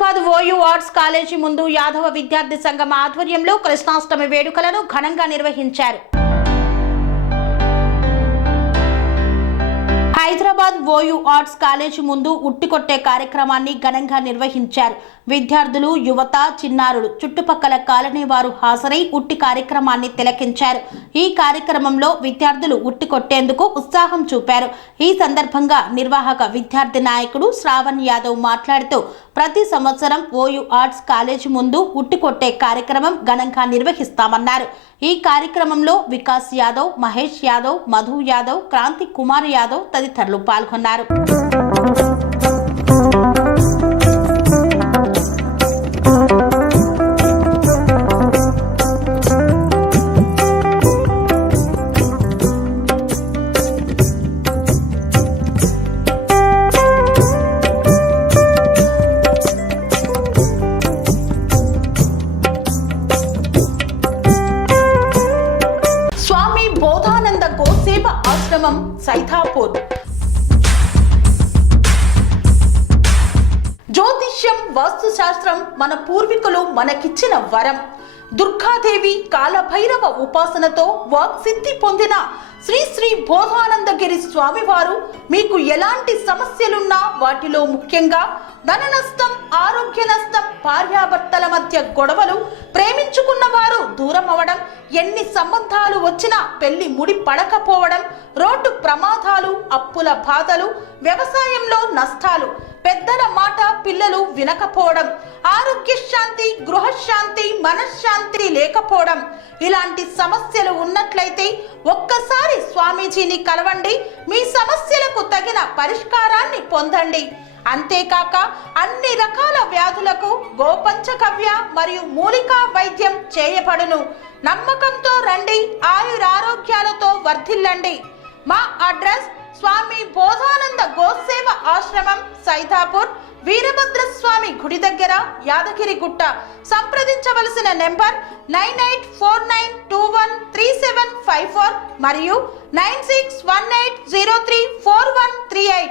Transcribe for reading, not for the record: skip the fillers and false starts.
Hyderabad OU arts college ముందు యాదవ విద్యార్థి సంఘం ఆధ్వర్యంలో కృష్ణాష్టమి వేడుకలను ఘనంగా నిర్వహించారు. హైదరాబాద్ ఓయూ ఆర్ట్స్ కాలేజీ ముందు ఉట్టికొట్టే కార్యక్రమాన్ని ఘనంగా నిర్వహించారు. విద్యార్థులు, యువత, చిన్నారులు, చుట్టుపక్కల కాలనీ వారు హాజరై ఉట్టి కార్యక్రమాన్ని తిలకించారు. ఈ కార్యక్రమంలో విద్యార్థులు ఉట్టి కొట్టేందుకు ఉత్సాహం చూపారు. ఈ సందర్భంగా నిర్వాహక విద్యార్థి నాయకుడు శ్రావణ్ యాదవ్ మాట్లాడుతూ ప్రతి సంవత్సరం ఓయూ ఆర్ట్స్ కాలేజీ ముందు ఉట్టి కొట్టే కార్యక్రమం ఘనంగా నిర్వహిస్తామన్నారు. ఈ కార్యక్రమంలో వికాస్ యాదవ్, మహేష్ యాదవ్, మధు యాదవ్, క్రాంతి కుమార్ యాదవ్ తదితరులు పాల్గొన్నారు. స్వామి బోధానంద గోసేవ ఆశ్రమం సైథాపూర్. జ్యోతిష్యం, వాస్తుశాస్త్రం మన పూర్వీకులు మనకిచ్చిన వరం. దుర్గాదేవి, కాలభైరవ ఉపాసనతో వాక్సిద్ధి పొందిన శ్రీ శ్రీ బోధానందగిరి స్వామివారు మీకు ఎలాంటి సమస్యలున్నా, వాటిలో ముఖ్యంగా ధన నష్టం, ఆరోగ్య నష్టం, భార్యాభర్తల మధ్య గొడవలు, ప్రేమించుకున్న వారు దూరం అవడం, ఎన్ని సంబంధాలు వచ్చినా పెళ్లి ముడి పడకపోవడం, రోడ్డు ప్రమాదాలు, అప్పుల బాధలు, వ్యవసాయంలో నష్టాలు, పెద్దల మాట పిల్లలు వినకపోవడం, ఆరోగ్య శాంతి, గృహశాంతి, మనశ్శాంతి లేకపోవడం, ఇలాంటి సమస్యలు ఉన్నట్లయితే ఒక్కసారి స్వామీజీని కలవండి. మీ సమస్యలకు తగిన పరిష్కారాన్ని పొందండి. అంతేకాక అన్ని రకాల వ్యాధులకు గోపంచకవ్య మరియు మూలికా వైద్యం చేయబడును. నమ్మకంతో రండి, ఆయురారోగ్యాలతో వర్ధిల్లండి. మా అడ్రస్ స్వామి బోధానంద గోసేవ ఆశ్రమం సైథాపూర్, వీరభద్రస్వామి గుడి దగ్గర, యాదగిరిగుట్ట. సంప్రదించవలసిన నెంబర్ 9849213754 మరియు 9618034138.